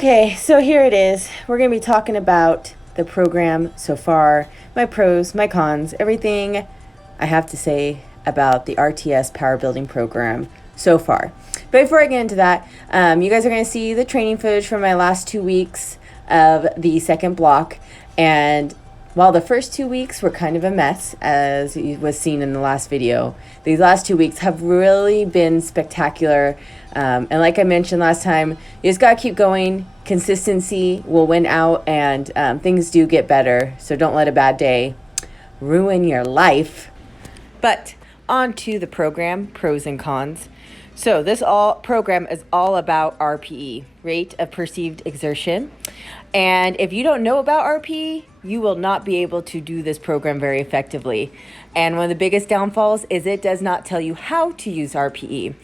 Okay, so here it is. We're going to be talking about the program so far, my pros, my cons, everything I have to say about the RTS Powerbuilding program so far. But before I get into that, you guys are going to see the training footage from my last 2 weeks of the second block. And while the first 2 weeks were kind of a mess, as was seen in the last video, these last 2 weeks have really been spectacular. And like I mentioned last time, you just got to keep going. Consistency will win out, and things do get better. So don't let a bad day ruin your life. But on to the program, pros and cons. So this program is all about RPE, rate of perceived exertion. And if you don't know about RPE, you will not be able to do this program very effectively. And one of the biggest downfalls is it does not tell you how to use RPE.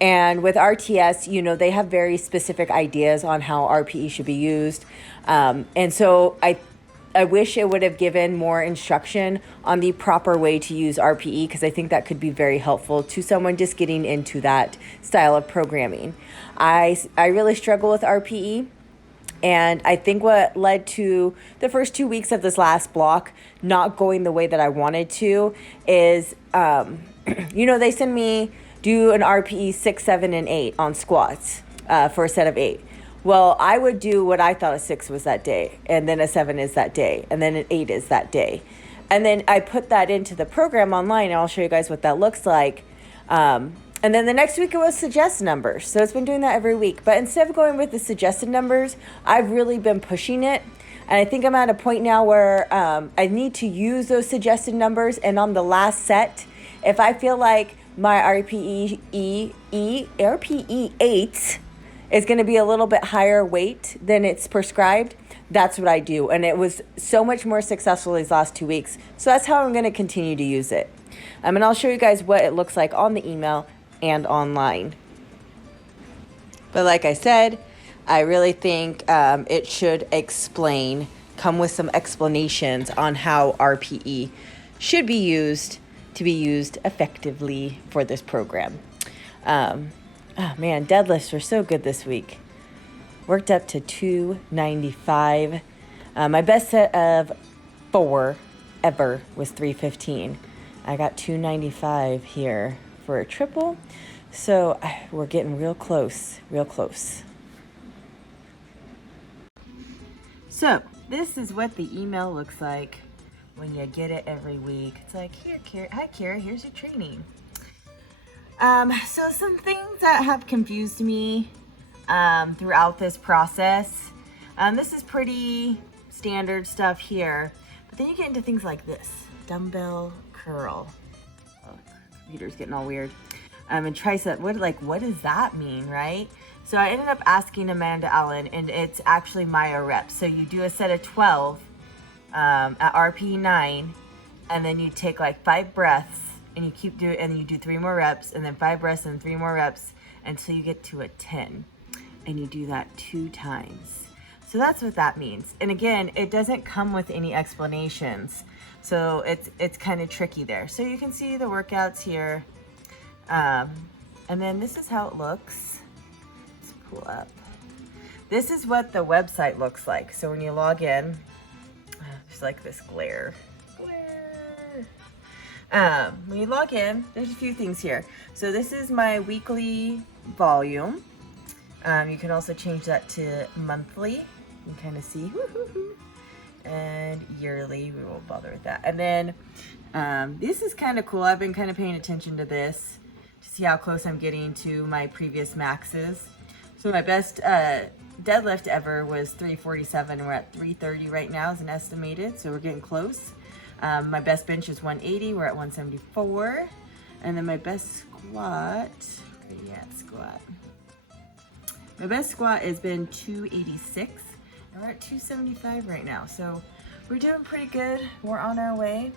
And with RTS, they have very specific ideas on how RPE should be used. And so I wish it would have given more instruction on the proper way to use RPE, because I think that could be very helpful to someone just getting into that style of programming. I really struggle with RPE. And I think what led to the first 2 weeks of this last block not going the way that I wanted to is, they send me do an RPE 6, 7, and 8 on squats for a set of 8. Well, I would do what I thought a 6 was that day, and then a 7 is that day, and then an 8 is that day. And then I put that into the program online, and I'll show you guys what that looks like. And then the next week it was suggested numbers. So it's been doing that every week. But instead of going with the suggested numbers, I've really been pushing it. And I think I'm at a point now where I need to use those suggested numbers. And on the last set, if I feel like my RPE 8 is going to be a little bit higher weight than it's prescribed, that's what I do. And it was so much more successful these last 2 weeks. So that's how I'm going to continue to use it. And I'll show you guys what it looks like on the email and online. But like I said, I really think it should come with some explanations on how RPE should be used to be used effectively for this program. Oh man, deadlifts were so good this week. Worked up to 295. My best set of 4 ever was 315. I got 295 here for a triple. So we're getting real close, real close. So this is what the email looks like when you get it every week. It's like, here, Kira. Hi, Kira. Here's your training. So some things that have confused me throughout this process. This is pretty standard stuff here. But then you get into things like this. Dumbbell curl. Oh, computer's getting all weird. And tricep, what does that mean, right? So I ended up asking Amanda Allen, and it's actually Myo reps. So you do a set of 12 at RPE 9, and then you take like 5 breaths, and you keep doing, and you do 3 more reps, and then 5 breaths and 3 more reps until you get to a 10, and you do that 2 times. So that's what that means. And again, it doesn't come with any explanations. So it's kind of tricky there. So you can see the workouts here. And then this is how it looks. Let's pull up. This is what the website looks like. So when you log in, there's like this glare. When you log in, there's a few things here. So this is my weekly volume. You can also change that to monthly. You can kind of see. And yearly, we won't bother with that. And then this is kind of cool. I've been kind of paying attention to this to see how close I'm getting to my previous maxes. So my best deadlift ever was 347, and we're at 330 right now as an estimated, so we're getting close. My best bench is 180, we're at 174. And then my best squat, my best squat has been 286, and we're at 275 right now. So we're doing pretty good, we're on our way.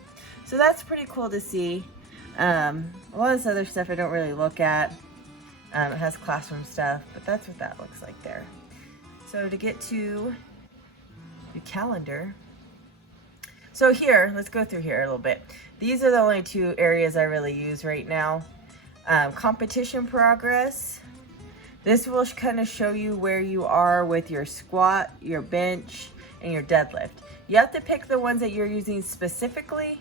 So that's pretty cool to see. A lot of this other stuff I don't really look at. It has classroom stuff, but that's what that looks like there. So to get to the calendar. So here, let's go through here a little bit. These are the only 2 areas I really use right now. Competition progress. This will kind of show you where you are with your squat, your bench, and your deadlift. You have to pick the ones that you're using specifically.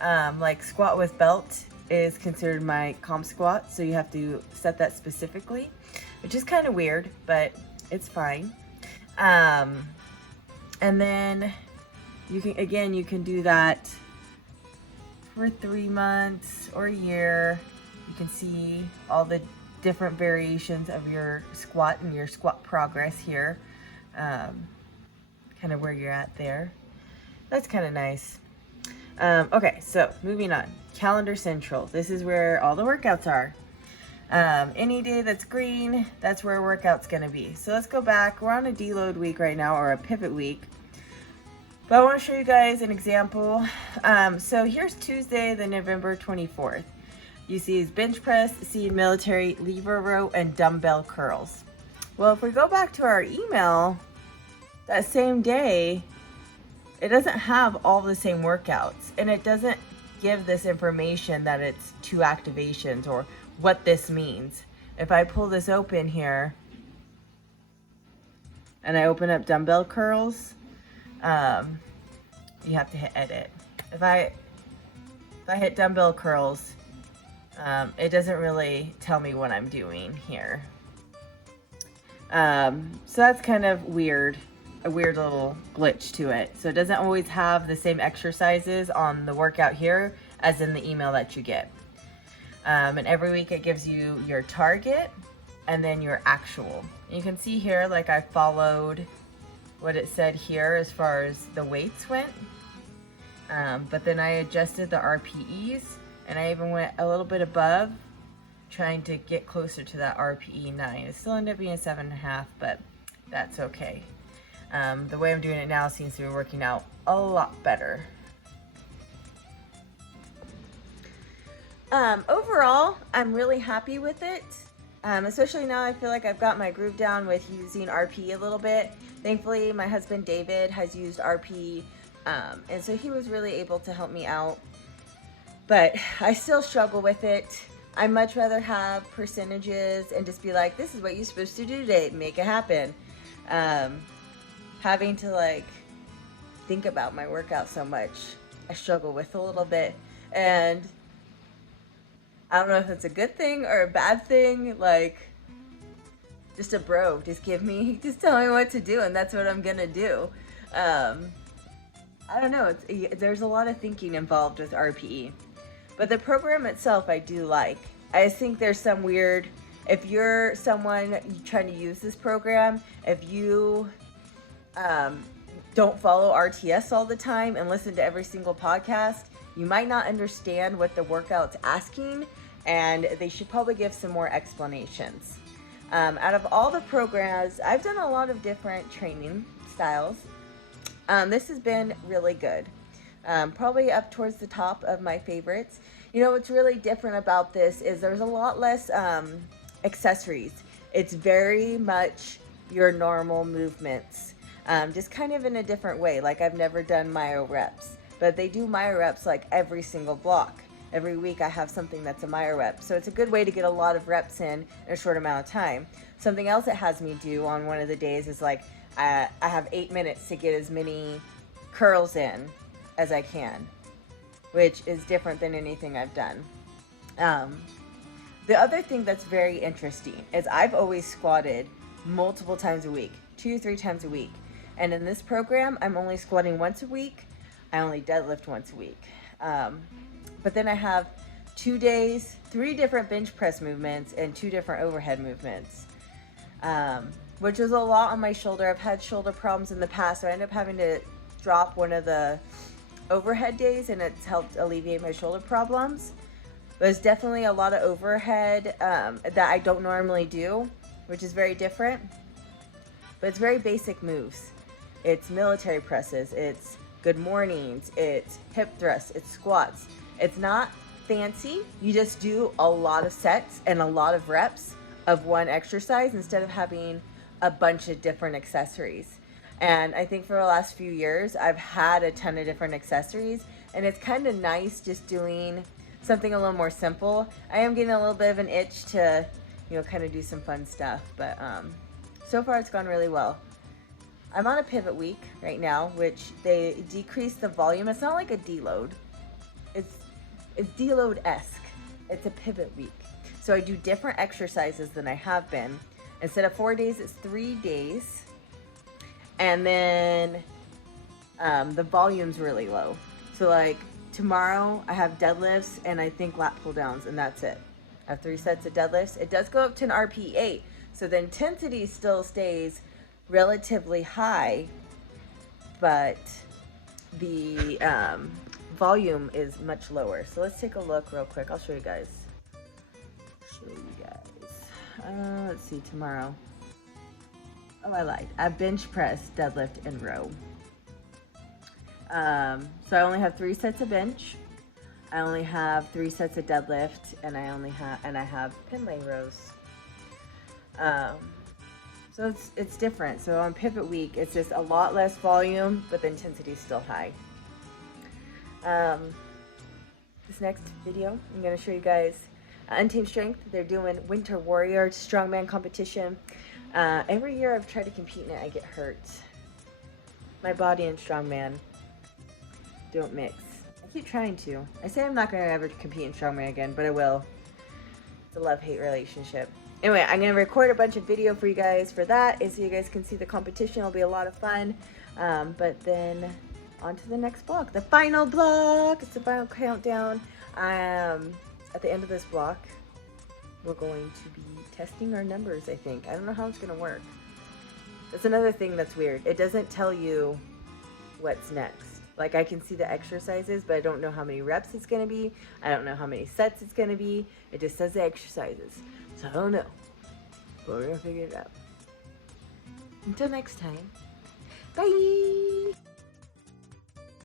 Like squat with belt is considered my comp squat, so you have to set that specifically, which is kind of weird, but it's fine. And then you can do that for 3 months or a year. You can see all the different variations of your squat and your squat progress here. Kind of where you're at there. That's kind of nice. Okay, so moving on. Calendar Central. This is where all the workouts are. Any day that's green, that's where a workout's gonna be. So let's go back. We're on a deload week right now, or a pivot week. But I want to show you guys an example. So here's Tuesday, the November 24th. You see bench press, seed military, lever row, and dumbbell curls. Well, if we go back to our email, that same day, it doesn't have all the same workouts, and it doesn't give this information that it's 2 activations or what this means. If I pull this open here and I open up dumbbell curls, you have to hit edit. If I hit dumbbell curls, it doesn't really tell me what I'm doing here. So that's kind of weird, a weird little glitch to it. So it doesn't always have the same exercises on the workout here as in the email that you get. And every week it gives you your target and then your actual. You can see here, like, I followed what it said here as far as the weights went. But then I adjusted the RPEs, and I even went a little bit above, trying to get closer to that RPE 9. It still ended up being 7.5, but that's okay. The way I'm doing it now seems to be working out a lot better. Overall, I'm really happy with it. Especially now I feel like I've got my groove down with using RP a little bit. Thankfully, my husband David has used RP, and so he was really able to help me out. But I still struggle with it. I much rather have percentages and just be like, this is what you're supposed to do today, make it happen. Having to like think about my workout so much, I struggle with a little bit. And I don't know if it's a good thing or a bad thing. Like, just a bro, just tell me what to do, and that's what I'm gonna do. I don't know, there's a lot of thinking involved with RPE. But the program itself I do like. I think there's some weird, if you're someone trying to use this program, if you don't follow RTS all the time and listen to every single podcast, you might not understand what the workout's asking, and they should probably give some more explanations. Out of all the programs, I've done a lot of different training styles. This has been really good. Probably up towards the top of my favorites. You know, what's really different about this is there's a lot less accessories. It's very much your normal movements, just kind of in a different way. Like, I've never done myo reps, but they do myo reps like every single block. Every week I have something that's a myo rep. So it's a good way to get a lot of reps in a short amount of time. Something else it has me do on one of the days is like, I have 8 minutes to get as many curls in as I can, which is different than anything I've done. The other thing that's very interesting is I've always squatted multiple times a week, 2 or 3 times a week. And in this program, I'm only squatting once a week. I only deadlift once a week. But then I have 2 days, 3 different bench press movements and 2 different overhead movements, which is a lot on my shoulder. I've had shoulder problems in the past, so I ended up having to drop one of the overhead days, and it's helped alleviate my shoulder problems. But it's definitely a lot of overhead that I don't normally do, which is very different. But it's very basic moves. It's military presses, it's good mornings, it's hip thrusts, it's squats. It's not fancy. You just do a lot of sets and a lot of reps of one exercise instead of having a bunch of different accessories. And I think for the last few years, I've had a ton of different accessories, and it's kind of nice just doing something a little more simple. I am getting a little bit of an itch to you know, kind of do some fun stuff. But so far it's gone really well. I'm on a pivot week right now, which they decrease the volume. It's not like a deload. It's deload-esque. It's a pivot week. So I do different exercises than I have been. Instead of 4 days, it's 3 days. And then the volume's really low. So like tomorrow I have deadlifts and I think lat pull downs, and that's it. I have 3 sets of deadlifts. It does go up to an RP8. So the intensity still stays relatively high, but the volume is much lower. So let's take a look real quick. I'll show you guys. Let's see, tomorrow. Oh, I lied. I bench press, deadlift, and row. So I only have 3 sets of bench. I only have 3 sets of deadlift, and I have pin lay rows. So it's different. So on pivot week, it's just a lot less volume, but the intensity is still high. This next video, I'm going to show you guys Untamed Strength. They're doing Winter Warrior Strongman competition. Every year I've tried to compete in it, I get hurt. My body and strongman don't mix. I keep trying to. I say I'm not going to ever compete in strongman again, but I will. It's a love-hate relationship. Anyway, I'm going to record a bunch of video for you guys for that, so you guys can see the competition. It'll be a lot of fun. But then on to the next block. The final block. It's the final countdown. At the end of this block, we're going to be testing our numbers, I think. I don't know how it's going to work. That's another thing that's weird. It doesn't tell you what's next. Like, I can see the exercises, but I don't know how many reps it's going to be. I don't know how many sets it's going to be. It just says the exercises. So I don't know. But we're going to figure it out. Until next time. Bye!